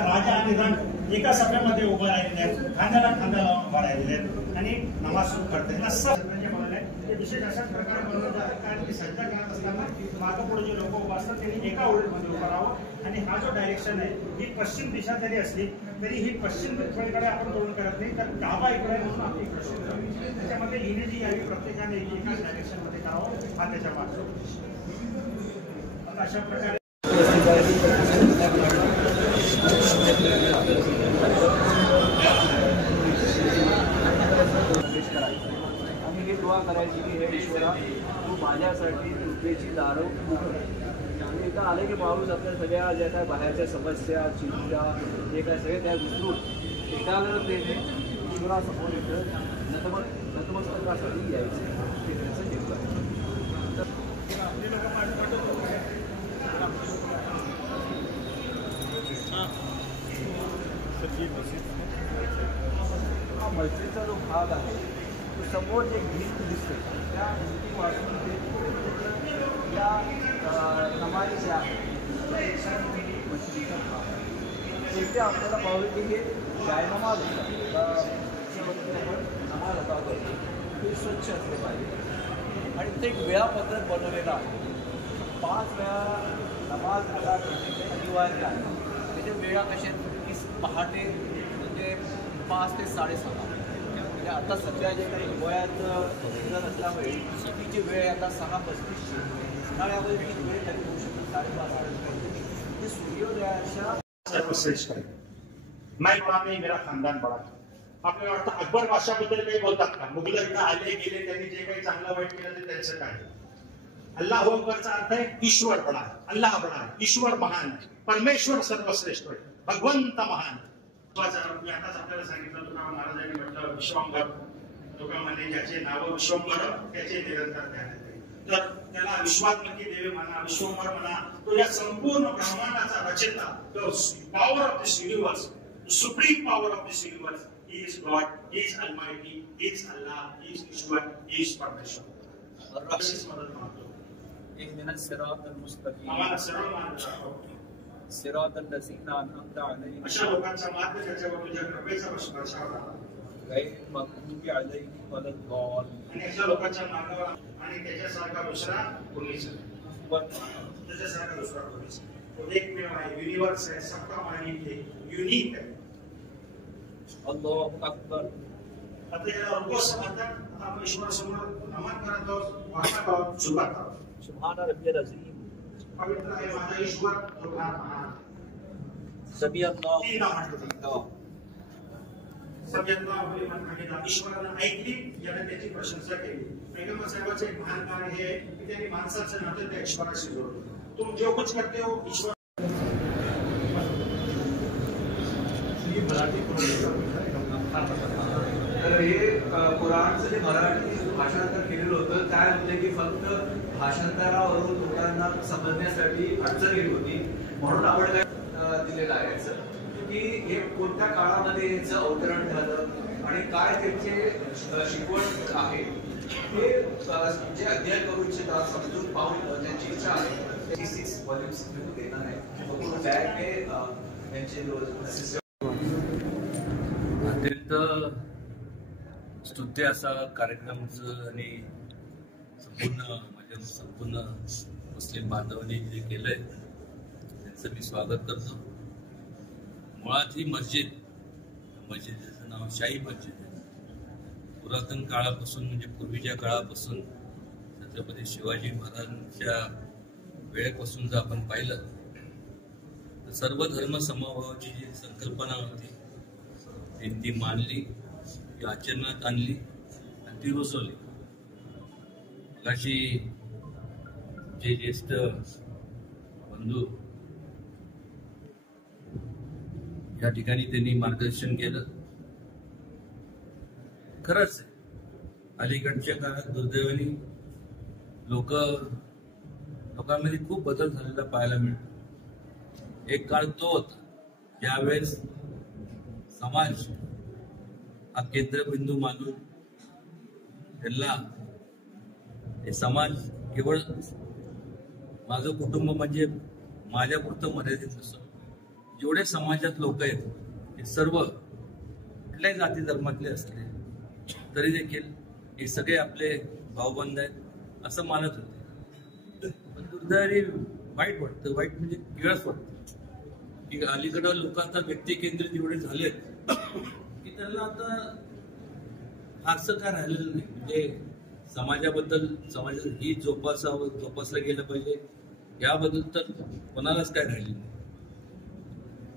राजा आणि रण एका सभेमध्ये उभं राहिलेले आहेत, खांद्याला खांदा लावून उभा राहिलेले आहेत आणि नमाज सुरू करतात. असं म्हणजे म्हणाले ते विशेष अशाच प्रकारे बनवलं जातं कारण की सज्जा करत असताना मागं पुढे जे लोक उभं असतात त्यांनी एका ओळीमध्ये उभं राहावं आणि हा जो डायरेक्शन आहे ही पश्चिम दिशा जरी असली तरी ही पश्चिम दिशेकडे आपण तोडून करत नाही तर डावा इकडे म्हणून आपली पश्चिम करावी. त्याच्यामध्ये लिहिणी जी यावी प्रत्येकाने एकाच डायरेक्शन मध्ये करावं हा त्याच्या मागचा उद्देश. आता अशा प्रकारे आणि हे दुआ करायची की हे ईश्वरा तू माझ्यासाठी कृपेची दारं उघड. आणि इथं आले की माणूस आपल्या सगळ्या ज्या काय बाहेरच्या समस्या चिंता जे काय सगळे त्या विसरून एकाग्रतेने ईश्वरासमोर येतं नतमस्तकासाठी यायचं ते त्याचं हेतू आहे. हा मस्जिदचा जो भाग आहे तो समोर जे भिंत दिसते त्या भिंतीपासून ते त्या नमाज ज्या आहेत मस्जिदीचा भाग तिथे आपल्याला पाहू की हे जायनमाज होतात आपण नमाज अदा करतो ते स्वच्छ असले पाहिजे आणि ते एक वेळापत्रक बनवलेलं आहे. 5 वेळा नमाज अदा करणे अनिवार्य आहे. त्याच्या वेळा कशा की पहाटे म्हणजे 5 ते 6:30 म्हणजे आता सध्या जे काही हिवाळ्याचं सीझन असल्यामुळे सिटीची वेळ आता 6:35 उन्हाळ्यामध्ये ती वेळ तरी होऊ शकते 5:30 म्हणजे सूर्योदयाच्या सर्वश्रेष्ठ आहे. मैं बड़ा नहीं मेरा खानदान बड़ा. आपल्याला वाटतं अकबर बादशाहबद्दल काही बोलतात का? मुघल इथं आले गेले त्यांनी जे काही चांगलं वाईट केलं ते त्यांचं काय? अल्लाह अकबरचा अर्थ आहे ईश्वर बडा आहे, अल्लाह बडा आहे, ईश्वर महान आहे, परमेश्वर सर्वश्रेष्ठ आहे, भगवंत महान. मी आताच आपल्याला सांगितलं तुकाराम महाराजांनी म्हटलं विश्वंभर. तुकाराम म्हणे ज्याचे नाव विश्वंभर त्याचे निरंतर ध्यान येते. तर त्याला विश्वात्मकी देव म्हणा, विश्वंभर म्हणा, तो या संपूर्ण ब्रह्मांडाचा रचयिता, power of this universe, supreme power of this universe. He is God, He is Almighty, He is Allah, He is Ishwar, He is परमेश्वर. रक्षित मदत मागतो. اهدنا الصراط المستقيم आम्हाला सरळ मार्ग दाखव. صراط الذين أنعمت عليهم अशा लोकांचा मार्ग ज्याच्यावर तुझ्या कृपेचा स्पर्श झाला غير المغضوब عليهم ولا الضالين. आणि अशा लोकांच्या मार्गावर आणि त्याच्यासारखा दुसरा कोणीच त्याच्यासारखा दुसरा कोणीच. तो एकमेव आहे, युनिवर्स आहे, सबका मालिक है, युनिक है. अल्लाह अकबर. आता याला रुको समजतात. आपण ईश्वरासमोर नमन करत आहोत, वाहत आहोत, झुकत आहोत. सुभान रब्बियल अज़ीम. पवित्र आहे माझा ईश्वर, तो फार महान. समी अल्लाह. तीन नाम म्हटलं. सगळ्यांना आपली मान्यता ईश्वरानं ऐकली, याने त्याची प्रशंसा केली. पैगंबर साहेबांचे एक महान कार्य हे की त्यांनी माणसाचं नातं त्या ईश्वराशी जोडलं. तुम जो कुछ करते हो ईश्वर. तर हे कुराणचं जे मराठी भाषांतर केलेलं होतं काय होते की फक्त भाषांतरावरून लोकांना समजण्यासाठी अडचण येत होती, म्हणून आपण काय दिलेलं आहे याचं की हे कोणत्या काळामध्ये याचं अवतरण झालं आणि काय त्याचे शिकवण आहे हे जे अध्ययन करू इच्छितात, समजून पाहून त्यांची इच्छा आहे. 6 व्हॉल्यूम्स देणार आहे. बॅग हे त्यांचे अत्यंत स्तुत्य असा कार्यक्रमचं आणि संपूर्ण मुस्लिम बांधवांनी जे केलंय त्यांचं मी स्वागत करतो. मुळात ही मस्जिदचं नाव शाही मस्जिद आहे. पुरातन काळापासून म्हणजे पूर्वीच्या काळापासून छत्रपती शिवाजी महाराजांच्या वेळेपासून जर आपण पाहिलं तर सर्व धर्म समभावाची जी संकल्पना होती ती मानली, ती आचरणात आणली आणि ती रुजवली. अशी जे ज्येष्ठ बंधू या ठिकाणी त्यांनी मार्गदर्शन केलं. खरंच अलीकडच्या काळात दुर्दैवाने लोकांमध्ये खूप बदल झालेला पाहायला मिळतो. एक काळ तो होता ज्यावेळेस समाज हा केंद्रबिंदू मानून त्यांना हे समाज केवळ माझं कुटुंब म्हणजे माझ्यापुरतं मर्यादित नसतं. जेवढे समाजात लोक आहेत ते सर्व कुठल्याही जाती धर्मातले असले तरी देखील हे सगळे आपले भाऊबंद आहेत असं मानत होते. पण दुर्दैवाने वाईट वाटतं, वाईट म्हणजे किळस वाटतं की अलीकडं लोक आता व्यक्ती केंद्रित एवढे झालेत की त्यांना आता फारसं काय राहिलेलं नाही. म्हणजे समाजाचं ही जोपासलं गेलं पाहिजे याबद्दल तर कोणालाच काय राहिलेलं नाही.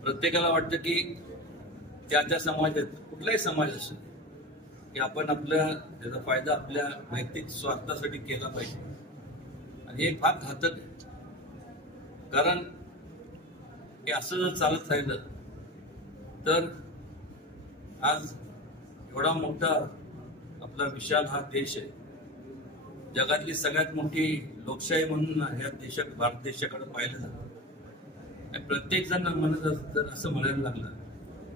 प्रत्येकाला वाटतं की त्या समाजात कुठलाही समाज असो की आपण त्याचा फायदा आपल्या वैयक्तिक स्वार्थासाठी केला पाहिजे. आणि हे फार घातक आहे, कारण हे असं जर चालत राहिलं तर आज एवढा मोठा आपला विशाल हा देश आहे, जगातली सगळ्यात मोठी लोकशाही म्हणून ह्या भारत देशाकडे पाहिलं जातं. प्रत्येक जण म्हणत जर असं म्हणायला लागलं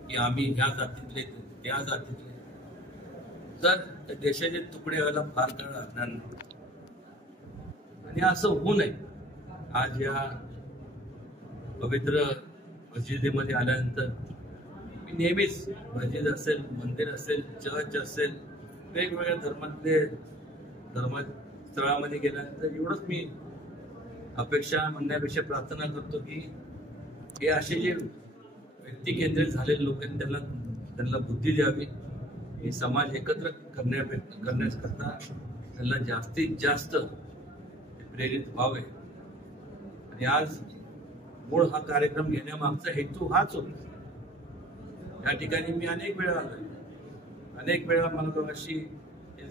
की आम्ही ह्या जातीतले त्या जातीतले तर त्या देशाचे तुकडे व्हायला फार काळ लागणार नाही. आणि असं होऊ नये. आज या पवित्र मस्जिदीमध्ये आल्यानंतर मी नेहमीच मस्जिद असेल, मंदिर असेल, चर्च असेल, वेगवेगळ्या धर्मस्थळामध्ये गेल्यानंतर एवढंच मी अपेक्षा म्हणण्यापेक्षा प्रार्थना करतो की हे असे जे व्यक्ती केंद्रित झालेले लोक आहेत त्यांना बुद्धी द्यावी, हे समाज एकत्र करण्याकरता त्यांना जास्तीत जास्त प्रेरित व्हावे. आणि आज मूळ हा कार्यक्रम घेण्यामागचा हेतू हाच होता. या ठिकाणी मी अनेक वेळा मला अशी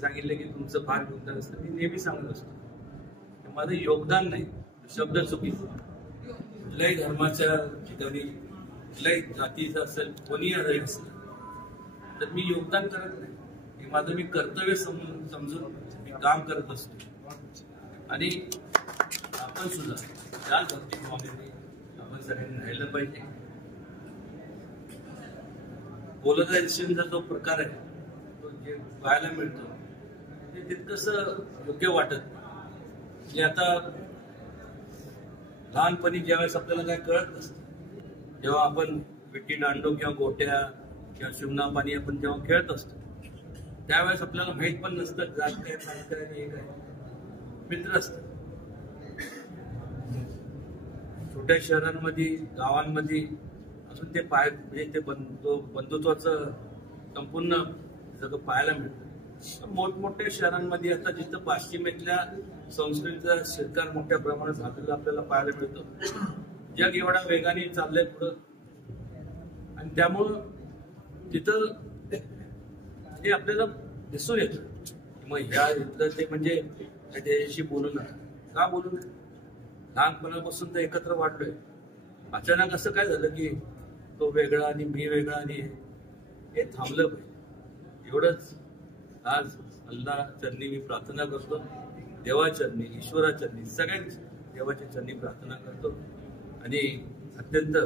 सांगितले की तुमचं फार योगदान असतं. मी नेहमी सांगत असतो माझं योगदान नाही, शब्द चुकीचा. कुठल्याही धर्माच्या ठिकाणी कुठल्याही जातीचं असेल, कोणीही असेल तर मी योगदान करत नाही. हे माझं मी कर्तव्य समजून मी काम करत असतो. आणि आपण सुद्धा त्याच भक्तिभावाने आपण सगळ्यांनी राहिलं पाहिजे. पोलरायझेशनचा जो प्रकार आहे तो जे पाहायला मिळतो ते तितकंसं योग्य वाटत नाही. की आता लहानपणी ज्यावेळेस आपल्याला काय कळत नसतं, जेव्हा आपण विटी दांडू किंवा गोट्या किंवा शिवना पाणी आपण जेव्हा खेळत असतो त्यावेळेस आपल्याला माहित पण नसतं जात काय पात काय नाही काय, मित्र असतात. छोट्या शहरांमध्ये गावांमध्ये अजून ते म्हणजे ते बंधुत्वाचं संपूर्ण सगळं पाहायला मिळतं. मोठमोठ्या शहरांमध्ये आता जिथं पाश्चिमात्य संस्कृतीचा शिरकाव मोठ्या प्रमाणात झालेला आपल्याला पाहायला मिळतो. जग एवढ्या वेगाने चाललंय पुढं आणि त्यामुळं तिथं हे आपल्याला दिसून येतं. मग ह्या इथलं ते म्हणजे त्याच्याशी बोलू नका. का बोलू नये? लहानपणापासून तर एकत्र वाढलोय. अचानक असं काय झालं की तो वेगळा आणि मी वेगळा आणि हे थांबलं पाहिजे. एवढंच आज अल्लाह चरणी मी प्रार्थना करतो. देवाचरणी, ईश्वराचरणी, सगळ्यांची देवाच्या चरणी प्रार्थना करतो. आणि अत्यंत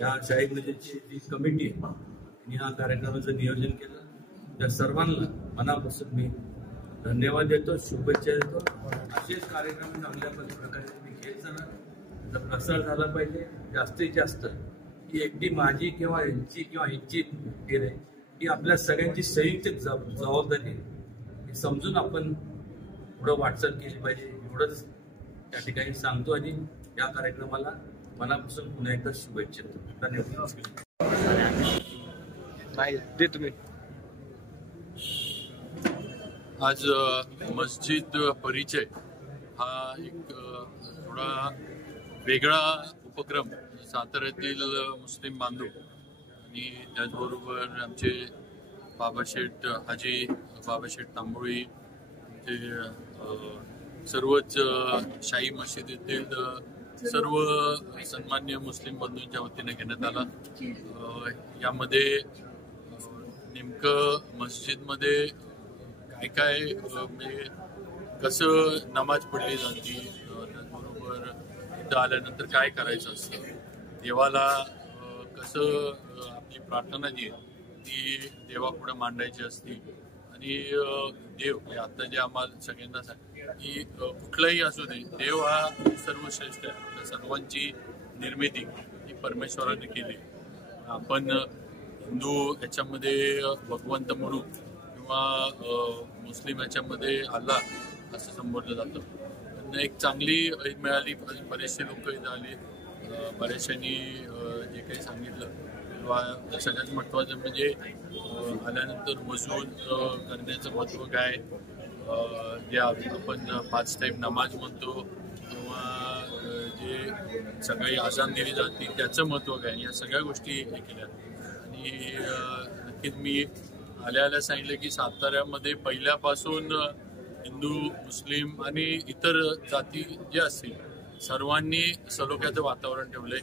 या शाहीद मस्जिदची जी कमिटी आहे आणि हा कार्यक्रमाचं नियोजन केलं त्या सर्वांना मनापासून मी धन्यवाद देतो, शुभेच्छा देतो. असेच कार्यक्रम चांगल्या प्रकारे तुम्ही घेत चला. तर प्रसार झाला पाहिजे जास्तीत जास्त. ही एकटी माझी किंवा यांची किंवा ह्यांची हे नाही, ही आपल्या सगळ्यांची संयुक्त जबाबदारी आहे. हे समजून आपण पुढं वाटचाल केली पाहिजे. एवढंच त्या ठिकाणी सांगतो आणि या कार्यक्रमाला मनापासून पुन्हा एकदा शुभेच्छा देतो. धन्यवाद. आज मस्जिद परिचय हा एक थोडा वेगळा उपक्रम साताऱ्यातील मुस्लिम बांधव आणि त्याचबरोबर आमचे बाबाशेठ हाजी बाबाशेठ तांबोळी, ते सर्वच शाही मशिदीतील सर्व सन्मान्य मुस्लिम बंधूंच्या वतीने घेण्यात आला. यामध्ये नेमकं मस्जिदमध्ये काय काय म्हणजे कसं नमाज पडली जाते, त्याचबरोबर इथं आल्यानंतर काय करायचं असतं, देवाला कसं आपली प्रार्थना जी आहे ती देवापुढे मांडायची असते. आणि देव आता जे आम्हाला सगळ्यांना सांग की कुठलाही असू दे, देव हा सर्वश्रेष्ठ आहे. आपल्या सर्वांची निर्मिती ही परमेश्वराने केली. आपण हिंदू याच्यामध्ये भगवंत म्हणू किंवा मुस्लिम याच्यामध्ये अल्लाह असं संबोधलं जातं. त्यांना एक चांगली ईद मिळाली. बरेचसे लोक इथं आले. बऱ्याचशांनी जे काही सांगितलं किंवा सगळ्यात महत्त्वाचं म्हणजे आल्यानंतर वजून करण्याचं महत्त्व काय, जे आपण 5 टाईम नमाज म्हणतो किंवा जे सगळी आजान दिली जाते त्याचं महत्त्व काय, या सगळ्या गोष्टी हे केल्या. आणि नक्कीच मी आल्या सांगितलं की साताऱ्यामध्ये पहिल्यापासून हिंदू, मुस्लिम आणि इतर जाती जे असतील सर्वांनी सलोख्याचं वातावरण ठेवलंय.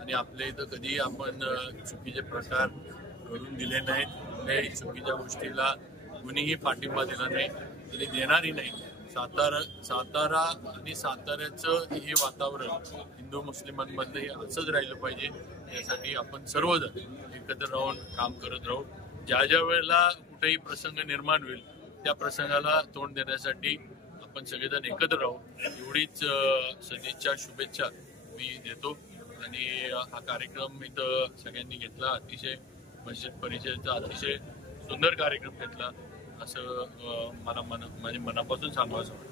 आणि आपल्या इथं कधी आपण चुकीचे प्रकार घडून दिले नाहीत. कुठल्याही चुकीच्या गोष्टीला कुणीही पाठिंबा दिला नाही, कधी देणारही नाही. सातारा आणि साताऱ्याचं हे वातावरण हिंदू मुस्लिमांमध्ये असंच राहिलं पाहिजे. यासाठी आपण सर्वजण एकत्र राहून काम करत राहू. ज्या ज्या वेळेला कुठेही प्रसंग निर्माण होईल त्या प्रसंगाला तोंड देण्यासाठी आपण सगळेजण एकत्र राहू, एवढीच सदिच्छा, शुभेच्छा मी देतो. आणि हा कार्यक्रम इथं सगळ्यांनी घेतला. अतिशय मस्जिद परिचयाचा अतिशय सुंदर कार्यक्रम घेतला असं मला माझ्या मनापासून सांगावं असं वाटतं.